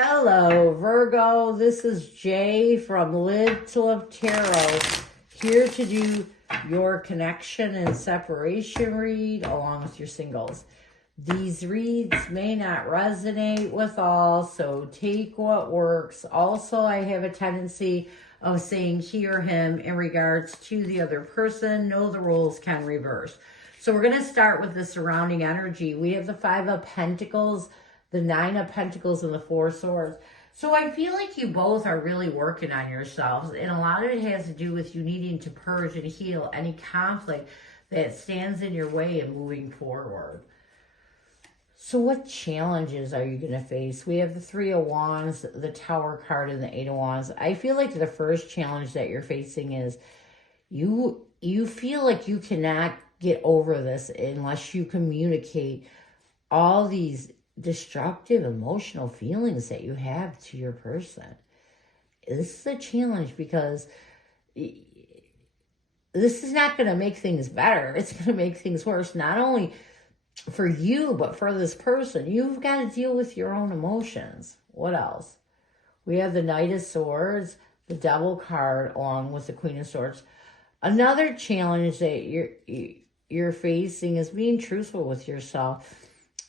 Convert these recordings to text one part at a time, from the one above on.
Hello, Virgo. This is Jay from Live to Love Tarot, here to do your connection and separation read along with your singles. These reads may not resonate with all, so take what works. Also, I have a tendency of saying he or him in regards to the other person. Know the rules can reverse. So we're going to start with the surrounding energy. We have the Five of Pentacles, the Nine of Pentacles, and the Four of Swords. So I feel like you both are really working on yourselves, and a lot of it has to do with you needing to purge and heal any conflict that stands in your way in moving forward. So what challenges are you going to face? We have the Three of Wands, the Tower card, and the Eight of Wands. I feel like the first challenge that you're facing is you feel like you cannot get over this unless you communicate all these destructive emotional feelings that you have to your person. This is a challenge because this is not going to make things better. It's going to make things worse, not only for you, but for this person. You've got to deal with your own emotions. What else? We have the Knight of Swords, the Devil card, along with the Queen of Swords. Another challenge that you're facing is being truthful with yourself.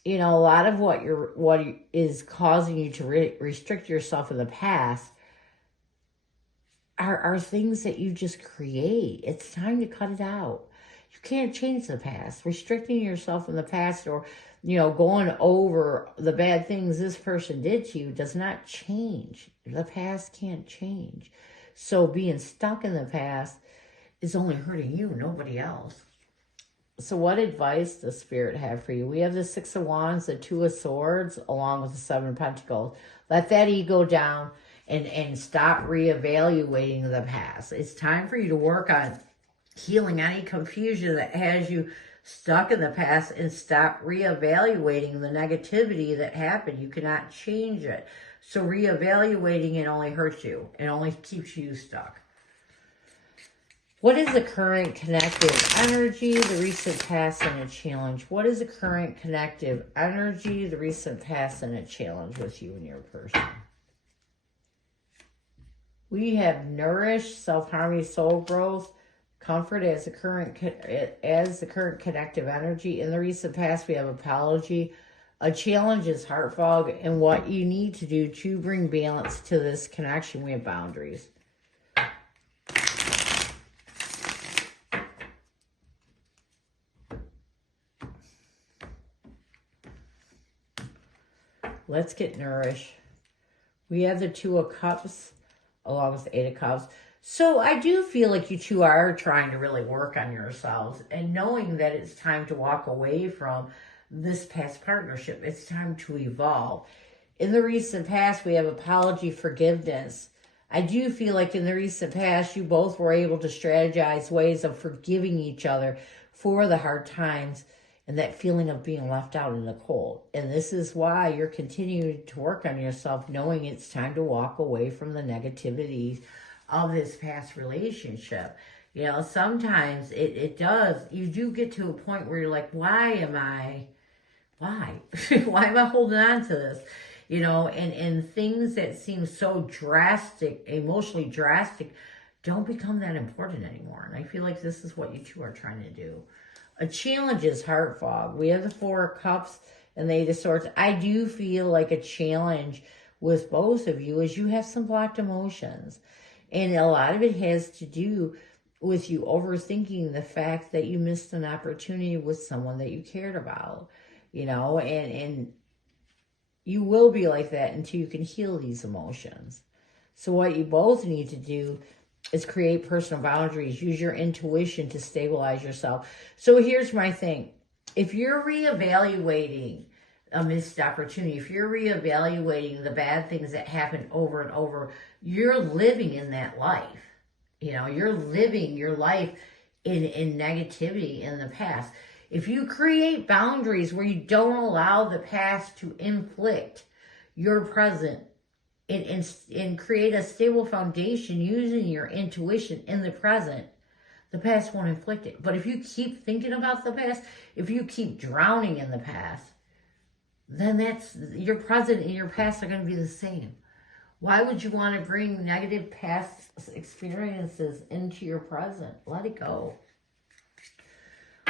You know, a lot of what is causing you to restrict yourself in the past are things that you just create. It's time to cut it out. You can't change the past. Restricting yourself in the past, or, going over the bad things this person did to you does not change. The past can't change. So being stuck in the past is only hurting you, nobody else. So what advice does Spirit have for you? We have the Six of Wands, the Two of Swords, along with the Seven of Pentacles. Let that ego down and stop reevaluating the past. It's time for you to work on healing any confusion that has you stuck in the past and stop reevaluating the negativity that happened. You cannot change it. So reevaluating it only hurts you. It only keeps you stuck. What is the current connective energy, the recent past, and a challenge? What is the current connective energy, the recent past, and a challenge with you and your person? We have nourish, self-harmony, soul growth, comfort as the current connective energy. In the recent past, we have apology. A challenge is heart fog, and what you need to do to bring balance to this connection. We have boundaries. Let's get nourished. We have the Two of Cups along with the Eight of Cups. So I do feel like you two are trying to really work on yourselves and knowing that it's time to walk away from this past partnership. It's time to evolve. In the recent past, we have apology, forgiveness. I do feel like in the recent past, you both were able to strategize ways of forgiving each other for the hard times and that feeling of being left out in the cold. And this is why you're continuing to work on yourself, knowing it's time to walk away from the negativity of this past relationship. Sometimes you do get to a point where you're like, why am I holding on to this? And things that seem so drastic, emotionally drastic, don't become that important anymore. And I feel like this is what you two are trying to do. A challenge is heart fog. We have the Four of Cups and the Eight of Swords. I do feel like a challenge with both of you is you have some blocked emotions. And a lot of it has to do with you overthinking the fact that you missed an opportunity with someone that you cared about, and you will be like that until you can heal these emotions. So what you both need to do is create personal boundaries. Use your intuition to stabilize yourself. So here's my thing. If you're reevaluating a missed opportunity, if you're reevaluating the bad things that happen over and over, you're living in that life. You're living your life in negativity in the past. If you create boundaries where you don't allow the past to inflict your present, and create a stable foundation using your intuition in the present, the past won't inflict it. But if you keep thinking about the past, if you keep drowning in the past, then that's your present and your past are going to be the same. Why would you want to bring negative past experiences into your present? Let it go.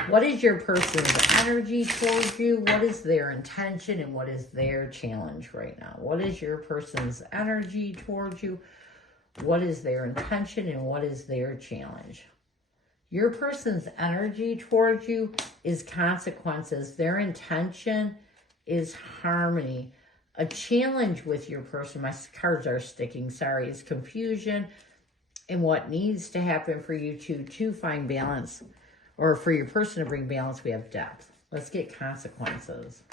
What is your person's energy towards you? What is their intention and what is their challenge right now? What is your person's energy towards you? What is their intention and what is their challenge? Your person's energy towards you is consequences. Their intention is harmony. A challenge with your person, my cards are sticking, sorry, is confusion. And what needs to happen for you to find balance, or for your person to bring balance, we have depth. Let's get consequences.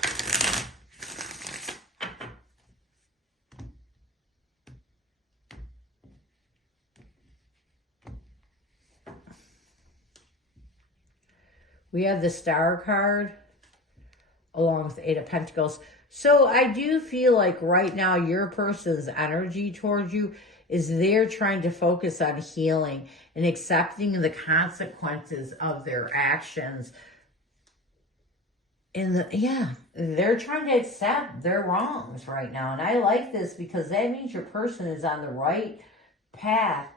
We have the Star card along with the Eight of Pentacles. So I do feel like right now your person's energy towards you is they're trying to focus on healing and accepting the consequences of their actions. They're trying to accept their wrongs right now. And I like this because that means your person is on the right path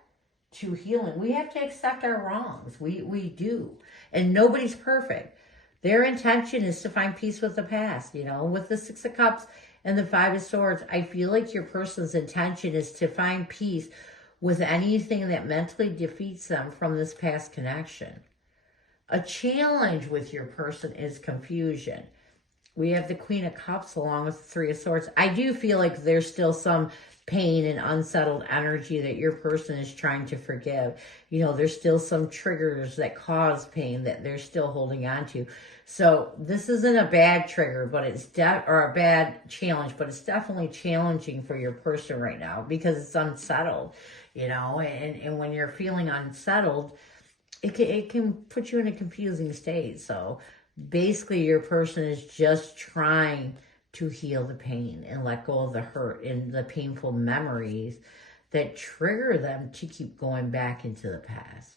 to healing. We have to accept our wrongs. We do. And nobody's perfect. Their intention is to find peace with the past, you know, with the Six of Cups and the Five of Swords. I feel like your person's intention is to find peace with anything that mentally defeats them from this past connection. A challenge with your person is confusion. We have the Queen of Cups along with the Three of Swords. I do feel like there's still some pain and unsettled energy that your person is trying to forgive. You know, there's still some triggers that cause pain that they're still holding on to. So this isn't a bad trigger, but it's or a bad challenge, but it's definitely challenging for your person right now because it's unsettled, you know, and when you're feeling unsettled, it can put you in a confusing state. So basically your person is just trying to heal the pain and let go of the hurt and the painful memories that trigger them to keep going back into the past.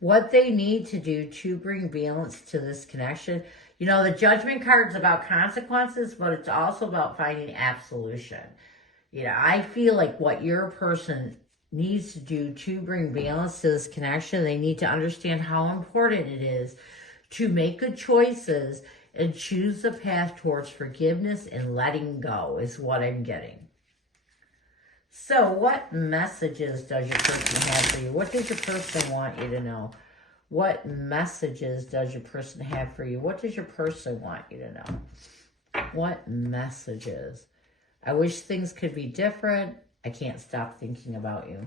What they need to do to bring balance to this connection. You know, the Judgment card is about consequences, but it's also about finding absolution. You know, I feel like what your person needs to do to bring balance to this connection, they need to understand how important it is to make good choices and choose the path towards forgiveness and letting go is what I'm getting. So what messages does your person have for you? What does your person want you to know? What messages does your person have for you? What does your person want you to know? What messages? I wish things could be different. I can't stop thinking about you.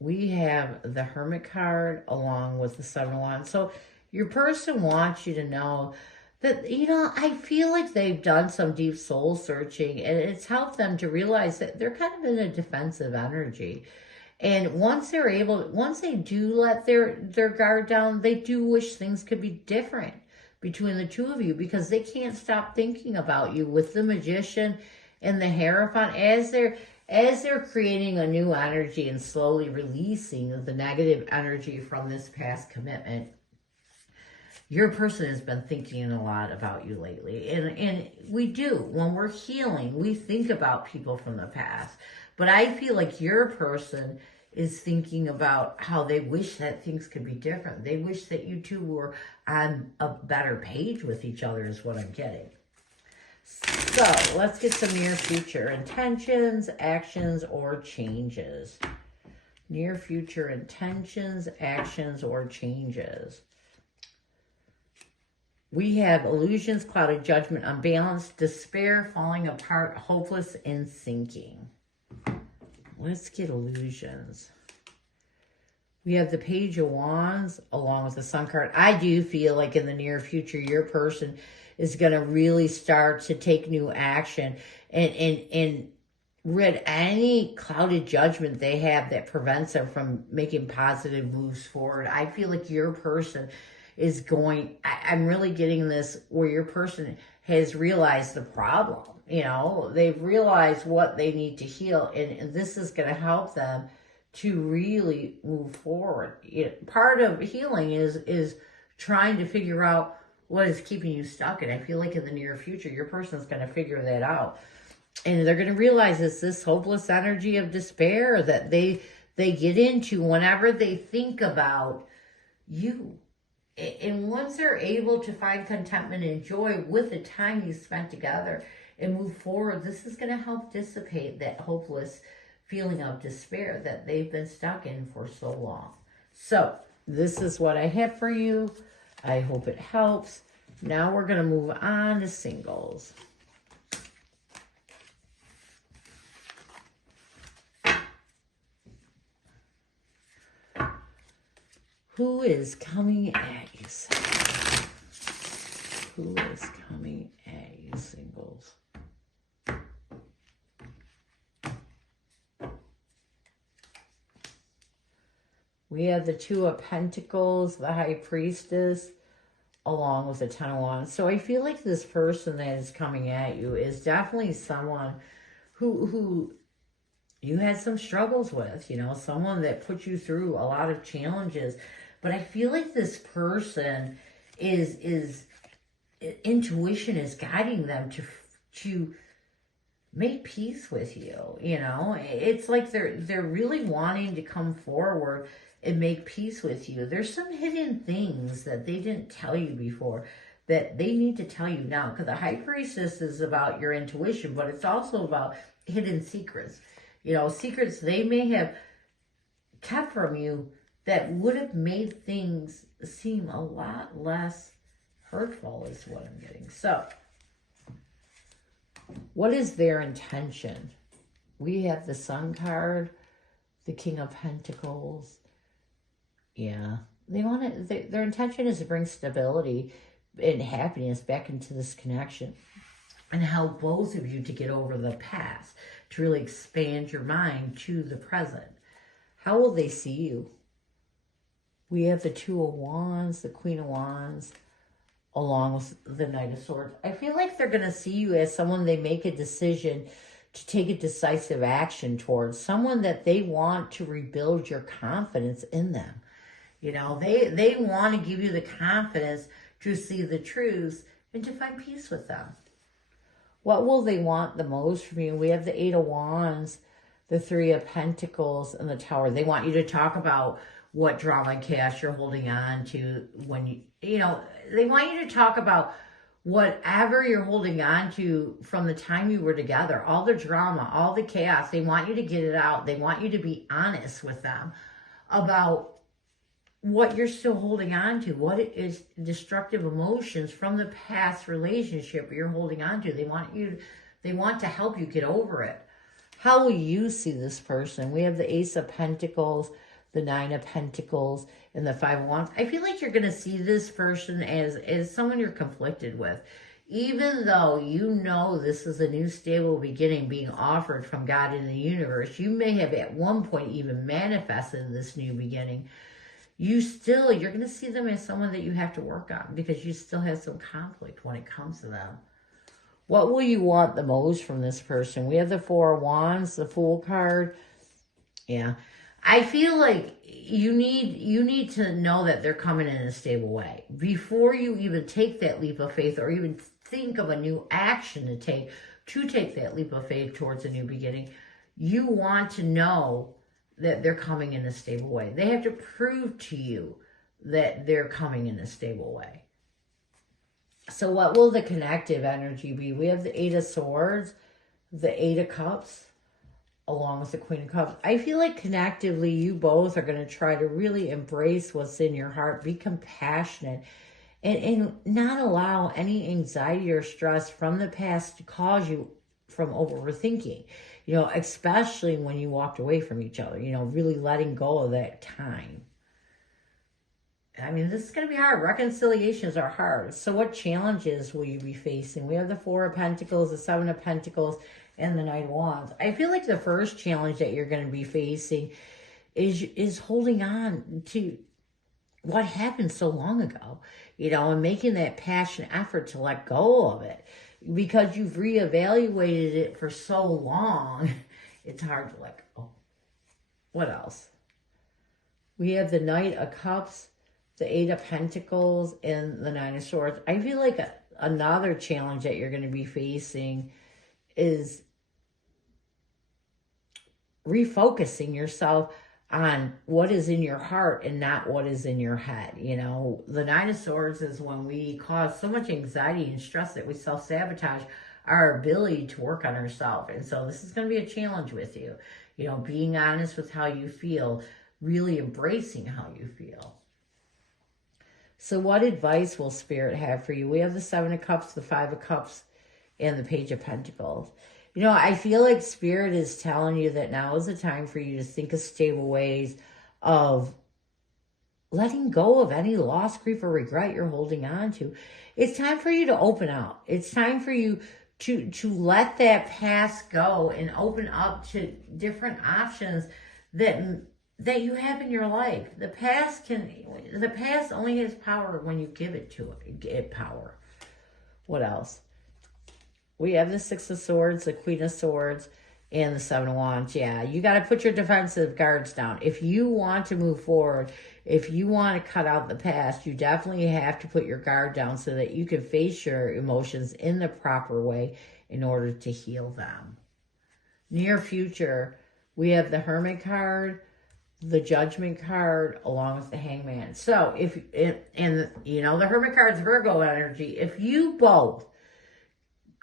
We have the Hermit card along with the Seven of Wands. So your person wants you to know that, you know, I feel like they've done some deep soul searching and it's helped them to realize that they're kind of in a defensive energy. And once they do let their guard down, they do wish things could be different between the two of you because they can't stop thinking about you with the Magician and the Hierophant as they're creating a new energy and slowly releasing the negative energy from this past commitment. Your person has been thinking a lot about you lately. And we do. When we're healing, we think about people from the past. But I feel like your person is thinking about how they wish that things could be different. They wish that you two were on a better page with each other is what I'm getting. So let's get some near future intentions, actions, or changes. Near future intentions, actions, or changes. We have illusions, clouded judgment, unbalanced, despair, falling apart, hopeless, and sinking. Let's get illusions. We have the Page of Wands along with the Sun card. I do feel like in the near future, your person is going to really start to take new action and rid any clouded judgment they have that prevents them from making positive moves forward. I feel like your person is going, I'm really getting this where your person has realized the problem. You know, they've realized what they need to heal, and this is going to help them to really move forward. Part of healing is trying to figure out what is keeping you stuck. And I feel like in the near future, your person's going to figure that out. And they're going to realize it's this hopeless energy of despair that they get into whenever they think about you. And once they're able to find contentment and joy with the time you spent together and move forward, this is going to help dissipate that hopeless feeling of despair that they've been stuck in for so long. So this is what I have for you. I hope it helps. Now we're going to move on to singles. Who is coming at you, singles? Who is coming at you, singles? We have the Two of Pentacles, the High Priestess, along with the Ten of Wands. So I feel like this person that is coming at you is definitely someone who you had some struggles with, you know, someone that put you through a lot of challenges. But I feel like this person is intuition is guiding them to make peace with you, you know. It's like they're really wanting to come forward and make peace with you. There's some hidden things that they didn't tell you before that they need to tell you now. Because the High Priestess is about your intuition, but it's also about hidden secrets. You know, secrets they may have kept from you that would have made things seem a lot less hurtful is what I'm getting. So, what is their intention? We have the Sun card, the King of Pentacles. Yeah, they want to. Their intention is to bring stability and happiness back into this connection, and help both of you to get over the past, to really expand your mind to the present. How will they see you? We have the Two of Wands, the Queen of Wands, along with the Knight of Swords. I feel like they're going to see you as someone they make a decision to take a decisive action towards, someone that they want to rebuild your confidence in them. You know, they want to give you the confidence to see the truth and to find peace with them. What will they want the most from you? We have the Eight of Wands, the Three of Pentacles, and the Tower. They want you to talk about what drama and chaos you're holding on to when you know, they want you to talk about whatever you're holding on to from the time you were together, all the drama, all the chaos. They want you to get it out. They want you to be honest with them about what you're still holding on to, what it is destructive emotions from the past relationship you're holding on to. They want to help you get over it. How will you see this person? We have the Ace of Pentacles, the Nine of Pentacles, and the Five of Wands. I feel like you're going to see this person as someone you're conflicted with. Even though you know this is a new stable beginning being offered from God in the universe, you may have at one point even manifested this new beginning. You're going to see them as someone that you have to work on because you still have some conflict when it comes to them. What will you want the most from this person? We have the Four of Wands, the Fool card. Yeah. I feel like you need to know that they're coming in a stable way. Before you even take that leap of faith or even think of a new action to take that leap of faith towards a new beginning, you want to know that they're coming in a stable way. They have to prove to you that they're coming in a stable way. So what will the connective energy be? We have the Eight of Swords, the Eight of Cups, along with the Queen of Cups. I feel like connectively, you both are going to try to really embrace what's in your heart, be compassionate, and not allow any anxiety or stress from the past to cause you from overthinking. You know, especially when you walked away from each other, you know, really letting go of that time. I mean, this is going to be hard. Reconciliations are hard. So what challenges will you be facing? We have the Four of Pentacles, the Seven of Pentacles, and the Knight of Wands. I feel like the first challenge that you're going to be facing is holding on to what happened so long ago, you know, and making that passionate effort to let go of it. Because you've reevaluated it for so long, it's hard to let go. What else? We have the Knight of Cups, the Eight of Pentacles and the Nine of Swords. I feel like another challenge that you're going to be facing is refocusing yourself on what is in your heart and not what is in your head. You know, the Nine of Swords is when we cause so much anxiety and stress that we self-sabotage our ability to work on ourselves. And so this is going to be a challenge with you. You know, being honest with how you feel, really embracing how you feel. So what advice will Spirit have for you? We have the Seven of Cups, the Five of Cups, and the Page of Pentacles. You know, I feel like Spirit is telling you that now is the time for you to think of stable ways of letting go of any loss, grief, or regret you're holding on to. It's time for you to open up. It's time for you to let that past go and open up to different options that you have in your life. The past only has power when you give it power. What else? We have the Six of Swords, the Queen of Swords, and the Seven of Wands. Yeah, you got to put your defensive guards down. If you want to move forward, if you want to cut out the past, you definitely have to put your guard down so that you can face your emotions in the proper way in order to heal them. Near future, we have the Hermit card, the Judgment card, along with the Hangman. So, you know, the Hermit card's Virgo energy. If you both,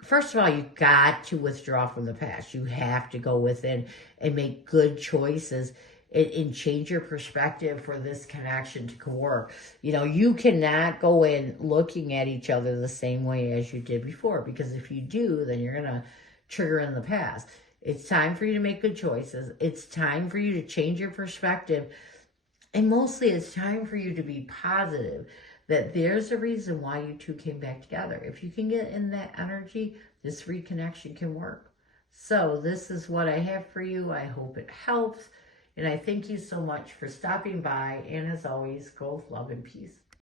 first of all, you got to withdraw from the past. You have to go within and make good choices and change your perspective for this connection to work. You know, you cannot go in looking at each other the same way as you did before, because if you do, then you're going to trigger in the past. It's time for you to make good choices. It's time for you to change your perspective. And mostly it's time for you to be positive that there's a reason why you two came back together. If you can get in that energy, this reconnection can work. So this is what I have for you. I hope it helps. And I thank you so much for stopping by. And as always, go with love and peace.